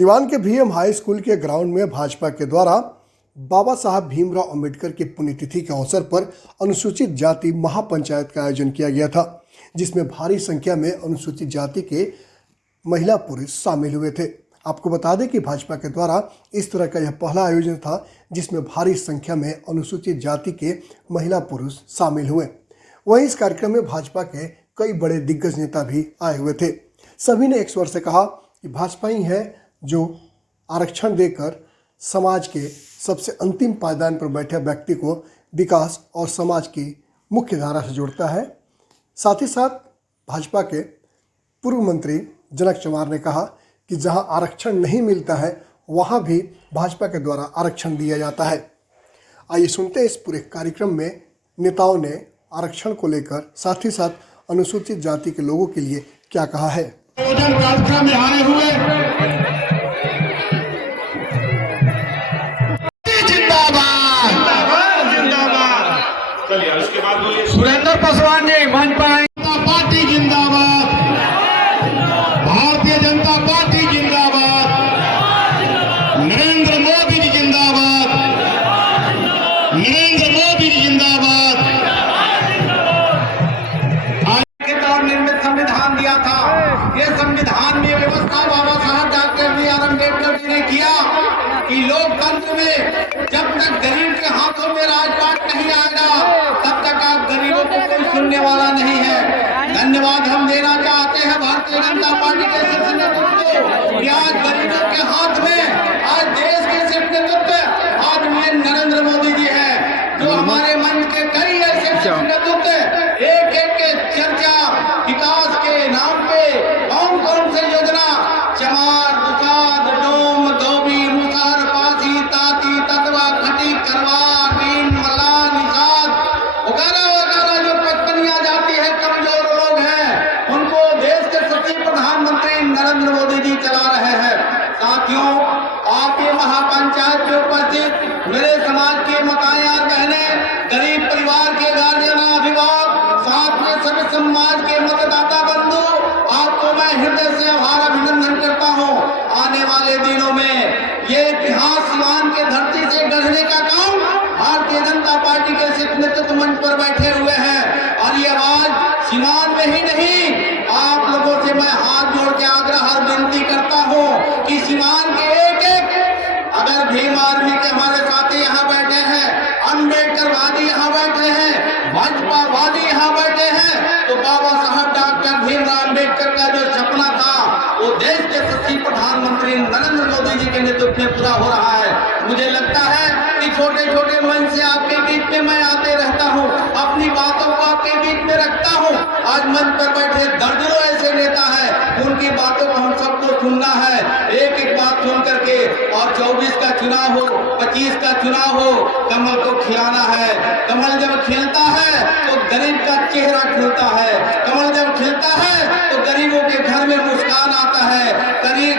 सिवान के BM high school के ground में भाजपा के द्वारा बाबा साहब भीमराव अंबेडकर की पुण्यतिथि के अवसर पर अनुसूचित जाति महापंचायत का आयोजन किया गया था, जिसमें भारी संख्या में अनुसूचित जाति के महिला पुरुष शामिल हुए थे। आपको बता दें कि भाजपा के द्वारा इस तरह का यह पहला आयोजन था जिसमें भारी संख्या में अनुसूचित जाति के महिला पुरुष शामिल हुए। वहीं इस कार्यक्रम में भाजपा के कई बड़े दिग्गज नेता भी आए हुए थे। सभी ने एक स्वर से कहा कि भाजपा ही है जो आरक्षण देकर समाज के सबसे अंतिम पायदान पर बैठे व्यक्ति को विकास और समाज की मुख्य धारा से जोड़ता है। साथ ही साथ भाजपा के पूर्व मंत्री जनक चमार ने कहा कि जहां आरक्षण नहीं मिलता है वहां भी भाजपा के द्वारा आरक्षण दिया जाता है। आइए सुनते हैं इस पूरे कार्यक्रम में नेताओं ने आरक्षण को लेकर साथ ही साथ अनुसूचित जाति के लोगों के लिए क्या कहा है। में आए हुए सुरेंद्र पासवान जी मंच पर आए। पार्टी जिंदाबाद, भारतीय जनता पार्टी जिंदाबाद, नरेंद्र मोदी जी जिंदाबाद, नरेंद्र मोदी जी जिंदाबाद। आज के तौर निर्मित संविधान दिया था। ये संविधान में व्यवस्था बाबा साहब डॉक्टर बी.आर. अम्बेडकर जी ने किया कि लोकतंत्र में जब तक गरीब के हाथों में राजपाट नहीं आएगा तब तक आप गरीबों को कोई सुनने वाला नहीं है। धन्यवाद हम देना चाहते हैं भारतीय जनता पार्टी के शीर्ष नेतृत्व को कि आज गरीबों के हाथ में, आज देश के शीर्ष नेतृत्व आज नरेंद्र मोदी जी है, जो हमारे मंच के कई ऐसे शीर्ष नेतृत्व एक एक के चर्चा विकास के नाम पे कौन कौन से योजना चमार, दुसाद, डोम, धोबी, मुसार, पासी, ताती, ततवा, खटी, करवा, नीम, मला, निषाद वगैरह वगैरह जो पचपनिया जाती है, कमजोर लोग हैं, उनको देश के सचिव प्रधानमंत्री नरेंद्र मोदी जी चला रहे हैं। साथियों, आपके महापंचायत के उपस्थित मेरे समाज के माताएं और बहनें, गरीब परिवार के गार्जियन, अभिभावक, साथ में सभी समाज के मतदाता बंधु, आपको मैं हृदय से आभार अभिनंदन करता हूं। आने वाले दिनों में ये इतिहास सिवान के धरती से गढ़ने का काम भारतीय जनता पार्टी के शीर्ष नेतृत्व मंच पर बैठे हुए हैं और ये आवाज सिवान में ही नहीं, आप लोगों से मैं हाथ जोड़ के आग्रह और विनती करता हूं कि सिवान के एक एक, अगर भीम आर्मी के हमारे साथी यहाँ बैठे हैं, अम्बेडकर वादी यहाँ बैठे हैं, भाजपा वादी यहाँ बैठे हैं, तो बाबा साहब डॉक्टर भीमराव अम्बेडकर का जो सपना था वो देश के सचिव प्रधानमंत्री नरेंद्र मोदी जी के नेतृत्व में पूरा हो रहा है। मुझे लगता है कि छोटे छोटे मंच से आपके बीच में मैं आते रहता हूँ, अपनी बातों को आपके बीच में रखता हूँ। आज मंच पर बैठे दर्जनों ऐसे नेता हैं, उनकी बातों को हम सबको सुनना है, एक एक बात सुन करके। और 24 का चुनाव हो, 25 का चुनाव हो, कमल को खिलाना है। कमल जब खिलता है तो गरीब का चेहरा खिलता है, कमल जब खिलता है तो गरीबों के घर में मुस्कान आता है,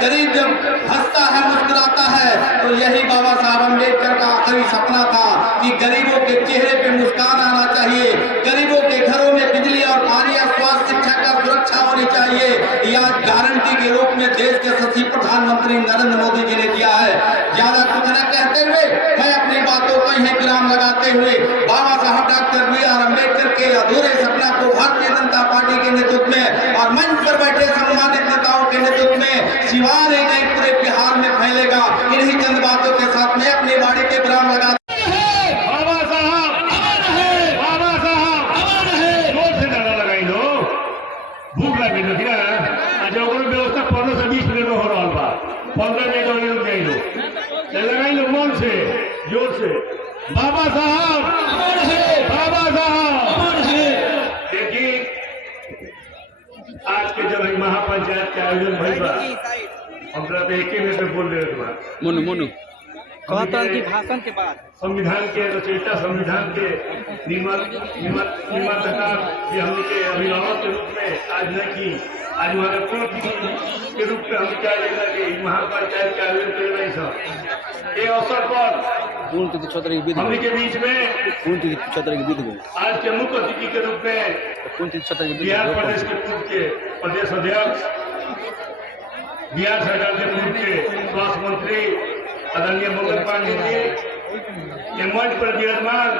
गरीब जब हंसता है, मुस्कुराता है, तो यही बाबा साहब अम्बेडकर का आखिरी सपना था कि गरीबों के चेहरे पे मुस्कान आना चाहिए, गरीबों के घरों में बिजली और पानी और स्वास्थ्य शिक्षा का सुरक्षा होनी चाहिए। यह गारंटी के रूप में देश के सचिव प्रधानमंत्री नरेंद्र मोदी जी ने दिया है। ज्यादा कुछ न कहते हुए मैं अपनी बातों को यहीं विराम लगाते हुए बाबा साहब डॉक्टर बी.आर. अम्बेडकर के अधूरे सपना को भारतीय जनता पार्टी के नेतृत्व में और मंच पर बैठे सम्मानित नेताओं के नेतृत्व में सिवान ही नहीं पूरे बिहार में फैलेगा। इन्हीं चंद बातों के साथ मैं अपनी वाणी के विराम लगा। बाबा साहब बाबा साहब जोर से नारा लगाई लो, भूख लगी लो क्या? आज व्यवस्था 15 से 20 मिनट में हो रहा बा, 15 मिनट और रुक गई लो, लगाई लो मन से, जोर से बाबा साहब, बाबा साहब। देखिए आज के जब महापंचायत के आयोजन भइल बा, हमरा तो एक ही मिनट में बोल रहे बा मोनू कहता कि भाषण के बाद संविधान के रचयिता, संविधान के निर्माता भी हमने के अभिभावक के रूप में आज न की, आज हमारे के रूप में हम क्या लेकर के महापंचायत के आयोजन कर रहे सब। ये अवसर पर हमने के बीच में आज के मुख्य अतिथि के रूप में बिहार प्रदेश के पूर्व के प्रदेश अध्यक्ष बिहार सरकार के पूर्व के स्वास्थ्य मंत्री आदरणीय मंगल पांडे जी, ये मंच पर विराजमान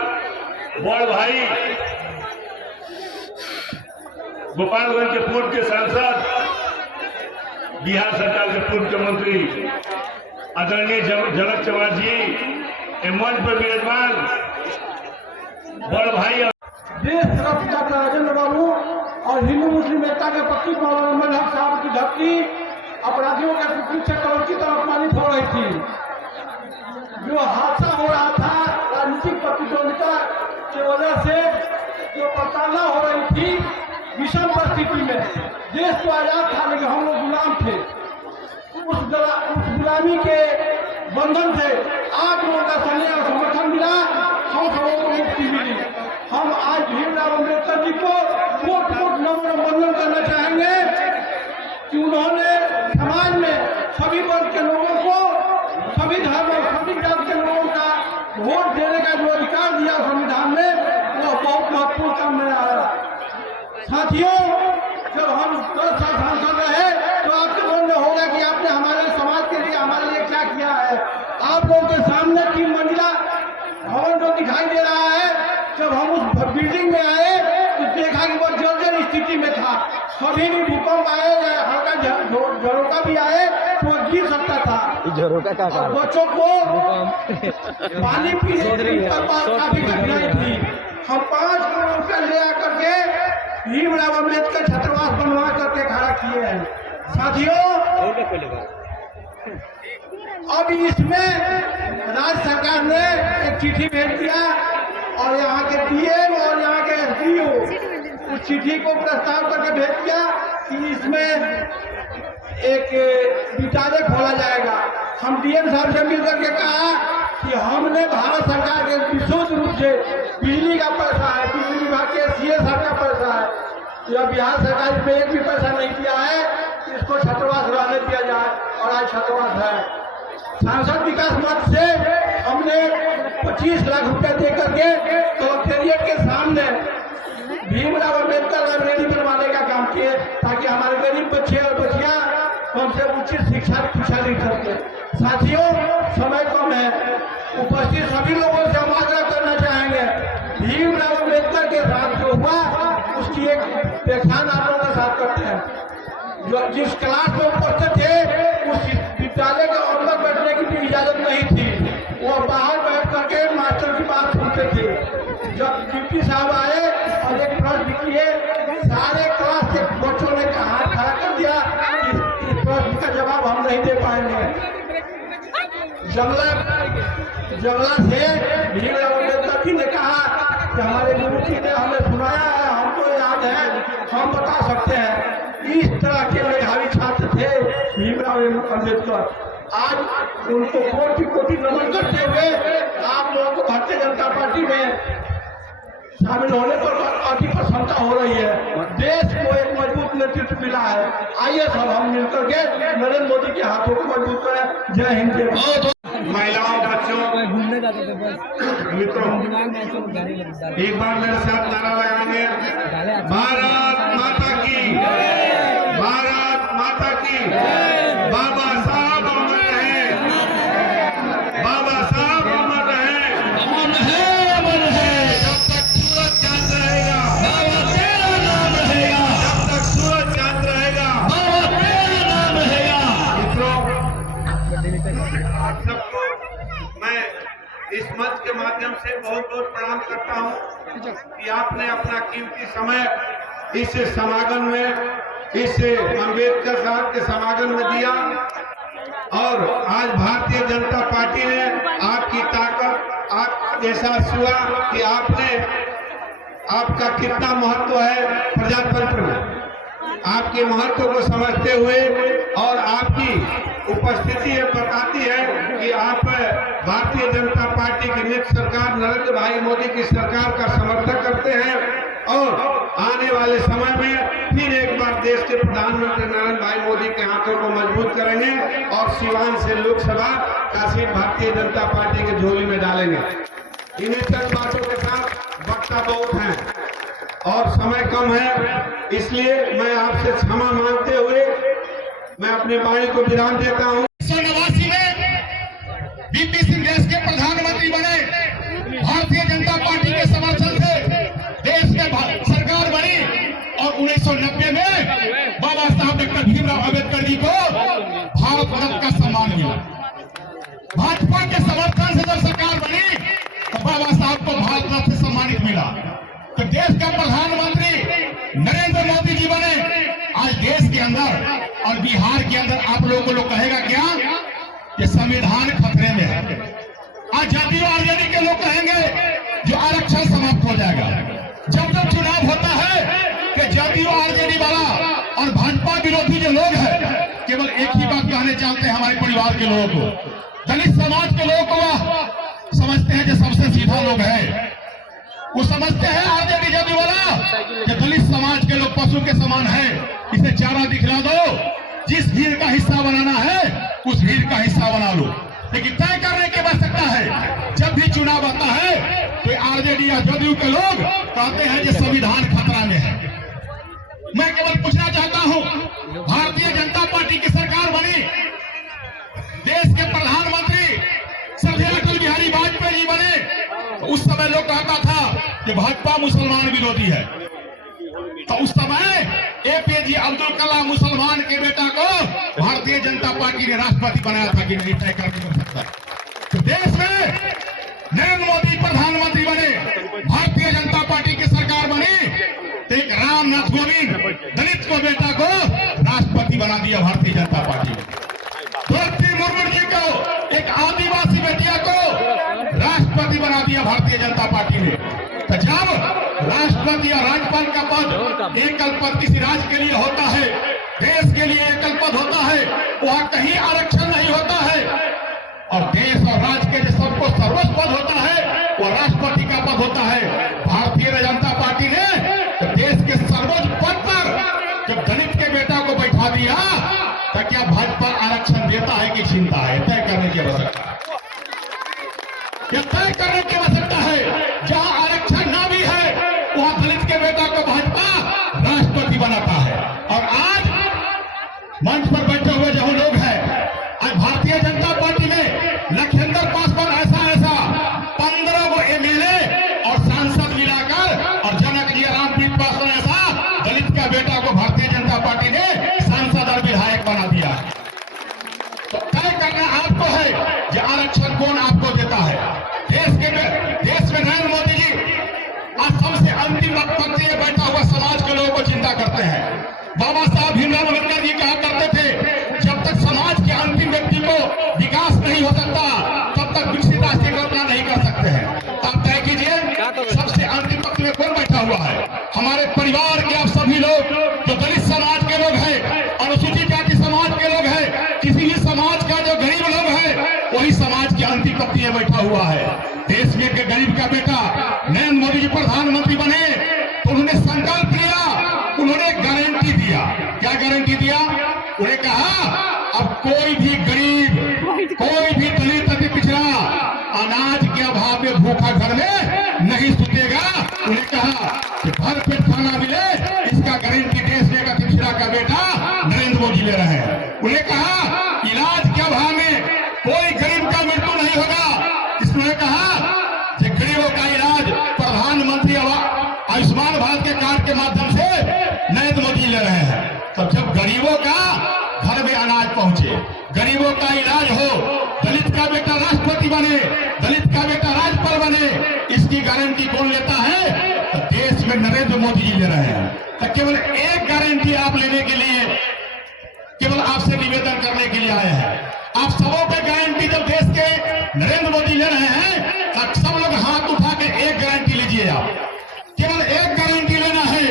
बड़ भाई गोपालगंज के पूर्व के सांसद, बिहार सरकार के पूर्व के मंत्री आदरणीय जनक चौहान जी, ये मंच पर विराजमान बड़ भाई देश रत्न डॉक्टर राजेंद्र बाबू और हिंदू मुस्लिम एकता के प्रतीक मौलाना अहमद हक साहब की धरती अपराधियों के पीछे करोड़ की तरफ पानी छोड़ रही थी। जो हादसा हो रहा था राजनीतिक प्रतिद्वंदिता की वजह से, जो प्रताड़ना हो रही थी विषम परिस्थिति में, देश तो आजाद था लेकिन हम लोग गुलाम थे। उस गुलामी के बंधन से आप लोगों का सहयोग और समर्थन मिला, हम सबों को मुक्ति मिली। हम आज भीमराव अम्बेडकर जी को कोट कोट नमन वंदन करना चाहेंगे कि उन्होंने समाज में सभी वर्ग के लोगों को, सभी धर्म और सभी जाति के लोगों का वोट देने का जो अधिकार दिया संविधान में, वो बहुत महत्वपूर्ण काम में आया। साथियों, जब हम 10 साल सांसद रहे तो आपके मन में होगा कि आपने हमारे समाज के लिए, हमारे लिए क्या किया है। आप लोगों के सामने 3 मंजिला भवन जो दिखाई दे रहा है, जब हम उस बिल्डिंग में आए तो देखा कि वो जर्जर स्थिति में था। कभी भी भूकंप आए या हल्का झरोका भी आए तो वो गिर सकता था। और बच्चों को पानी पीने की काफी कठिनाई थी। हम 5 करोड़ रुपया ले आकर के भीमराव अम्बेडकर छात्रावास बनवा करके खड़ा किए हैं। साथियों, अब इसमें राज्य सरकार ने एक चिट्ठी भेज दिया और यहाँ के डीएम और यहाँ के एसडीओ उस चिट्ठी को प्रस्ताव करके भेज दिया कि इसमें एक विद्यालय खोला जाएगा। हम डीएम साहब से मिलकर के कहा कि हमने भारत सरकार के विशुद्ध रूप से बिजली का पैसा है, बिजली विभाग के सीए साहब का पैसा है, यह बिहार सरकार में एक भी पैसा नहीं दिया है, इसको छात्रावास रहने दिया जाए। और आज छात्रावास है। सांसद विकास मंच से हमने 25 लाख रुपए दे करके कलेक्टेरिएट के सामने भीमराव अम्बेडकर लाइब्रेरी बनवाने का काम किए, ताकि हमारे गरीब बच्चे और बच्चियां हमसे उचित शिक्षा ले सके। साथियों, समय कम है, उपस्थित सभी लोगों से हम आग्रह करना चाहेंगे, भीमराव अम्बेडकर के साथ जो हुआ उसकी एक व्याख्यान आप लोगों के साथ करते हैं। जो जिस क्लास में उपस्थित थे उस विद्यालय के अंदर बैठने की भी इजाजत नहीं थी, वो बाहर बैठ करके मास्टर की बात सुनते थे। जब डिप्टी साहब आए और एक प्रश्न किए, सारे क्लास के बच्चों ने हाथ खड़ा कर दिया, इस प्रश्न का जवाब हम नहीं दे पाएंगे। जंगला से भीमराव अम्बेडकर जी ने कहा कि हमारे गुरु जी ने हमें सुनाया है, हमको याद है, हम बता सकते हैं। इस तरह के मेधावी छात्र थे भीमराव अम्बेडकर। आज उनको कोटि कोटि नमन करते हुए आप लोगों को भारतीय जनता पार्टी में शामिल होने पर पार्टी प्रसन्नता हो रही है। देश को एक मजबूत नेतृत्व मिला है। आइए सब हम मिलकर के नरेंद्र मोदी के हाथों को मजबूत करें। जय हिंद, जय भारत। महिलाओं, बच्चों, मित्रों, एक बार मेरे साथ नारा लगाएंगे, भारत माता की, भारत माता की, बाबा साहब अमर रहे, बाबा साहब अमर रहे, अमर है, अमर है। जब तक सूरज चांद रहेगा, बाबा तेरा नाम रहेगा। जब तक सूरज चांद रहेगा, बाबा तेरा नाम रहेगा। मित्रों, आप सबको मैं इस मंच के माध्यम से बहुत बहुत प्रणाम करता हूं कि आपने अपना कीमती समय इस समागम में, इस अम्बेडकर साहब के समागम में दिया। और आज भारतीय जनता पार्टी ने आपकी ताकत, आप एहसास हुआ कि आपका कितना महत्व है प्रजातंत्र में, आपके महत्व को समझते हुए और आपकी उपस्थिति ये बताती है कि आप भारतीय जनता पार्टी की नित सरकार नरेंद्र भाई मोदी की सरकार का समर्थन करते हैं और आने वाले समय में फिर एक बार देश के प्रधानमंत्री नरेंद्र भाई मोदी के हाथों को मजबूत करेंगे और सिवान से लोकसभा का सीट भारतीय जनता पार्टी के झोली में डालेंगे। इन्हीं चंद बातों के साथ वक्ता बहुत हैं और समय कम है, इसलिए मैं आपसे क्षमा मांगते हुए मैं अपने वाणी को विराम देता हूँ। 1989 में बीपी सिंह देश के प्रधानमंत्री बने। भारतीय जनता पार्टी के समर्थन से देश में सरकार बनी और 1990 में बाबा साहब डॉक्टर भीमराव अम्बेडकर जी को भारत रत्न का सम्मान मिला। भाजपा के समर्थन से जब सरकार बनी तो बाबा साहब को भारत रत्न से सम्मानित मिला। तो देश का प्रधानमंत्री नरेंद्र मोदी जी बने। आज देश के अंदर और बिहार के अंदर आप लोगों को लोग कहेगा क्या कि संविधान खतरे में है। आज जाति और आरजेडी के लोग कहेंगे जो आरक्षण समाप्त हो जाएगा। जब जब चुनाव होता है कि जाति और आरजेडी वाला और भाजपा विरोधी जो लोग हैं केवल एक ही बात कहने चाहते हैं हमारे परिवार के लोगों को, दलित समाज के लोगों को वह समझते हैं जो सबसे सीधा लोग है। वो समझते हैं आरजेडी जाति वाला कि दलित समाज के लोग पशु के समान है, इसे चारा दिखला दो, जिस भीड़ का हिस्सा बनाना है उस भीड़ का हिस्सा बना लो। लेकिन तय करने की आवश्यकता है। जब भी चुनाव आता है तो आरजेडी या जदयू के लोग कहते हैं कि संविधान खतरा में है। मैं केवल पूछना चाहता हूं, भारतीय जनता पार्टी की सरकार बनी, देश के प्रधानमंत्री श्रद्धेय अटल बिहारी वाजपेयी जी बने, तो उस समय लोग कहता था कि भाजपा मुसलमान विरोधी है। तो उस समय एपीजे अब्दुल कलाम मुसलमान के बेटा को भारतीय जनता पार्टी ने राष्ट्रपति बनाया था कि नहीं तय करके कर सकता है। तो देश में नरेंद्र मोदी प्रधानमंत्री बने, भारतीय जनता पार्टी की सरकार बनी, तो एक रामनाथ कोविंद दलित को बेटा को राष्ट्रपति बना दिया भारतीय जनता पार्टी ने। द्रौपदी मुर्मू जी को एक आदिवासी बेटिया को राष्ट्रपति बना दिया भारतीय जनता पार्टी ने। तो जब राष्ट्रपति और राज्यपाल का पद एकल पद किसी राज्य के लिए होता है, देश के लिए एकल पद होता है, वहां कहीं आरक्षण नहीं होता है। और देश और राज्य के जो सबको सर्वोच्च पद होता है वो राष्ट्रपति का पद होता है। भारतीय जनता पार्टी ने तो देश के सर्वोच्च पद पर जब दलित के बेटा को बैठा दिया तो क्या भाजपा आरक्षण देता है कि चिंता है? तय करने की आवश्यकता है। यह तय करने की आवश्यकता है। जहां आरक्षण ना भी है वहां दलित के बेटा को भाजपा राष्ट्रपति बनाता है। और आज मंच पर बैठे हुए जो लोग हैं, आज भारतीय जनता पार्टी में लखिंदर पासवान ऐसा 15 को एमएलए और सांसद मिलाकर और जनक जी रामप्रीत पासवान ऐसा दलित का बेटा को भारतीय जनता पार्टी ने सांसद और विधायक बना दिया। तो तय करना आपको है कि आरक्षण कौन आपको देता है। देश में नरेंद्र मोदी जी आज सबसे अंतिम पंक्ति में बैठा हुआ समाज के लोगों को चिंता करते हैं। बाबा साहब भीमराव अम्बेडकर जी कहा करते थे जब तक समाज के अंतिम व्यक्ति को विकास नहीं हो सकता तब तक विकसित राष्ट्र की कल्पना नहीं कर सकते हैं। आप तय कीजिए सबसे अंतिम पंक्ति में कौन बैठा हुआ है। हमारे परिवार के आप सभी लोग जो दलित समाज के लोग हैं, अनुसूचित जाति समाज के लोग हैं, किसी भी समाज का जो गरीब लोग है वही समाज की अंतिम पंक्ति में बैठा हुआ है। देश में के गरीब का बेटा नरेंद्र मोदी जी प्रधानमंत्री बने तो उन्होंने संकल्प लिया, उन्होंने गारंटी दिया। क्या गारंटी दिया? उन्हें कहा अब कोई भी गरीब, कोई भी दलित अति पिछड़ा अनाज के अभाव में भूखा घर में नहीं सुतेगा। उन्हें कहा कि भर पेट खाना मिले, इसका गारंटी देश में अति पिछड़ा का बेटा नरेंद्र मोदी ले रहे हैं। उन्हें कहा इलाज के अभाव में कोई गरीब का मृत्यु नहीं होगा। इसने कहा कि गरीबों का इलाज प्रधानमंत्री आयुष्मान भारत के कार्ड के माध्यम से नरेंद्र मोदी ले रहे हैं। तब जब गरीबों का घर में अनाज पहुंचे, गरीबों का इलाज हो, दलित का बेटा राष्ट्रपति बने, दलित का बेटा राज्यपाल बने, इसकी गारंटी कौन लेता है? तो देश में नरेंद्र मोदी जी ले रहे हैं। तो केवल एक गारंटी आप लेने के लिए, केवल आपसे निवेदन करने के लिए आए हैं। आप सबों पे गारंटी जब देश के नरेंद्र मोदी ले रहे हैं तो सब लोग हाथ उठा के एक गारंटी लीजिए। आप केवल एक गारंटी लेना है।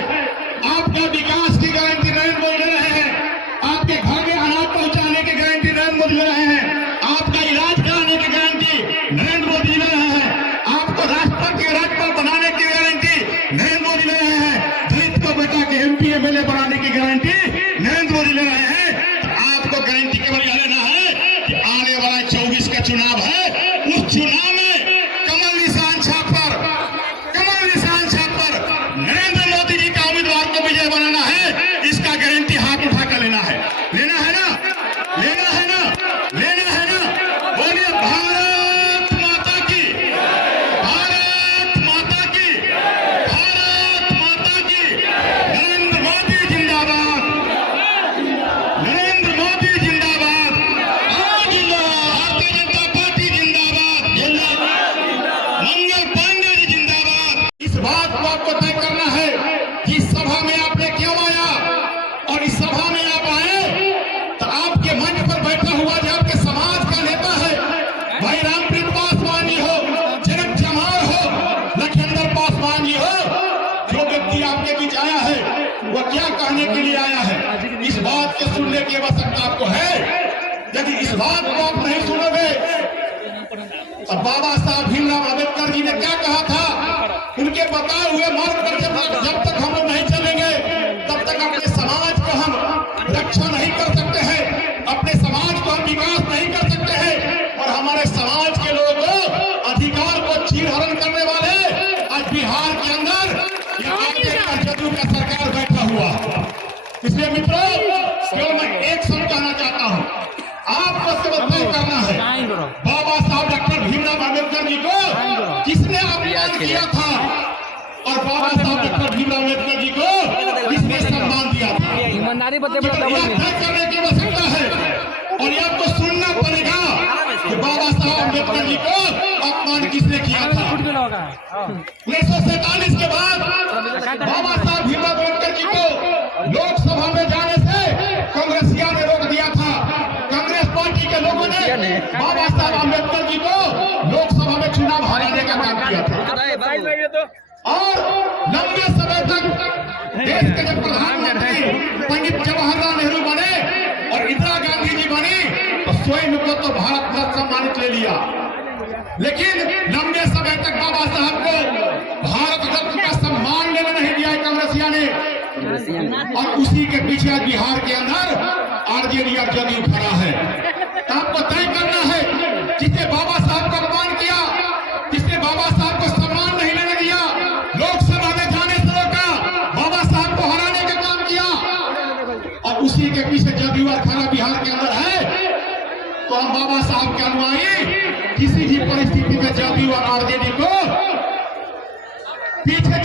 आपके विकास की गारंटी नरेंद्र मोदी ले रहे हैं, आपके घर में अनाज पहुंचाने की गारंटी नरेंद्र मोदी ले रहे हैं, आपका इलाज कराने की गारंटी नरेंद्र मोदी ले रहे हैं, आपको राष्ट्रपति राज्यपाल बनाने की गारंटी नरेंद्र मोदी ले रहे हैं, दलित को बेटा के एमपी एमएलए बनाने की गारंटी नरेंद्र मोदी ले रहे हैं। तो आपको गारंटी केवल यह लेना है कि आने वाला 24 का चुनाव है, उस चुनाव में कमल निशान छाप पर नरेंद्र मोदी जी का उम्मीदवार को विजय बनाना है। इसका गारंटी हाथ उठाकर लेना है ना। सुनने की आवश्यकता आपको है। यदि इस बात को आप नहीं सुनोगे तो बाबा साहब भीमराव अम्बेडकर जी ने क्या कहा था, उनके बताए हुए मार्ग पर जब तक हम लोग नहीं चलेंगे तब तक अपने समाज को हम रक्षा नहीं कर सकते हैं, अपने समाज को हम विकास नहीं कर सकते हैं। और हमारे समाज के लोगों को अधिकार को चीरहरण करने वाले आज बिहार के अंदर जदयू का सरकार बैठा हुआ। इसलिए मित्रों, केवल मैं एक शब्द कहना चाहता हूं, आपको केवल तय करना है, बाबा साहब डॉक्टर भीमराव अम्बेडकर जी को किसने अपमान किया था और बाबा साहब डॉक्टर भीमराव अम्बेडकर जी को किसने सम्मान दिया था। ईमानदारी यह तय करने की आवश्यकता है और यह तो सुनना पड़ेगा कि बाबा साहब अम्बेडकर जी को अपमान किसने किया था। 1947 के बाद बाबा साहब भीमराव अम्बेडकर जी को लोकसभा में जाने से कांग्रेसिया ने रोक दिया था। कांग्रेस पार्टी के लोगों ने बाबा साहब अम्बेडकर जी को लोकसभा में चुनाव हराने का काम किया था। और लंबे समय तक देश के जब प्रधानमंत्री पंडित जवाहरलाल नेहरू बने और इंदिरा गांधी जी बनी तो स्वयं को तो भारत रत्न सम्मानित ले लिया, लेकिन लंबे समय तक बाबा साहब को भारत रत्न का सम्मान लेने नहीं दिया कांग्रेसिया ने। और उसी के पीछे बिहार के अंदर आरजेडी और जदयू खड़ा है। तो आपको तय करना है, जिसने बाबा साहब का अपमान किया, जिसने बाबा साहब को सम्मान नहीं लेने दिया, लोकसभा में जाने से रोका, बाबा साहब को हराने का काम किया और उसी के पीछे जदयू और खड़ा बिहार के अंदर है, तो हम बाबा साहब के अनुयायी किसी भी परिस्थिति में जदयू और आरजेडी को पीछे